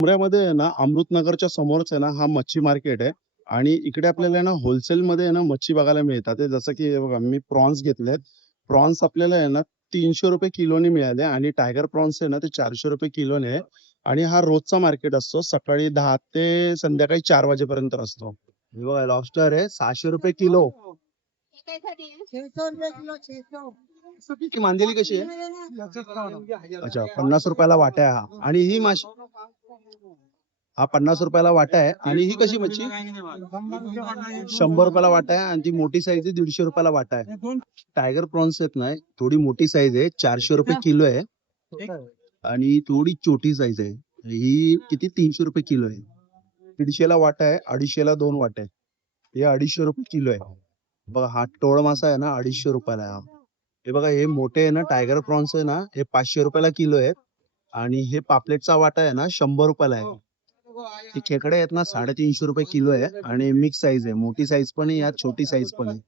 उमऱ्यामध्ये आहे ना, अमृतनगरच्या समोरच आहे ना, हा मच्छी मार्केट आहे आणि इकडे आपल्याला आहे ना, होलसेलमध्ये आहे ना, मच्छी बघायला मिळतात. ते जसं की हे बघा, मी प्रॉन्स घेतलेत. प्रॉन्स आपल्याला आहे ना, ₹300 किलोने मिळाले आणि टायगर प्रॉन्स आहे ना, ते ₹400 किलोने आहे आणि हा रोजचा मार्केट असतो. सकाळी 10 ते संध्याकाळी 4 वाजेपर्यंत असतो. हे बघा, लॉबस्टर आहे ₹600 किलो. ही मांदेली कशी आहे? अच्छा, ₹50 ला वाटा आहे हा. आणि ही माशी हा ₹50 ला वाटा आहे. आणि ही कशी मच्छी? ₹100 ला वाटा आहे आणि ती मोठी साईज आहे ₹150 ला वाटा आहे. टायगर प्रॉन्स आहेत ना, थोडी मोठी साईज आहे, ₹400 किलो आहे आणि थोडी छोटी साईज आहे. ही किती ₹300 किलो आहे. 150 ला वाटा आहे, 250 ला 2 वाटे आहे. हे ₹250 किलो आहे. बघा, हा टोळ मासा आहे ना, ₹250 ला आहे हा. हे बघा, हे मोठे आहे ना, टायगर प्रॉन्स आहे ना, हे ₹500 ला किलो आहे आणि हे पापलेटचा वाटा आहे ना, ₹100 ला आहे. हे खेकडे आहेत ना, ₹350 किलो आहे आणि मिक्स साईज आहे. मोठी साईज पण आहे, यात छोटी साईज पण आहे.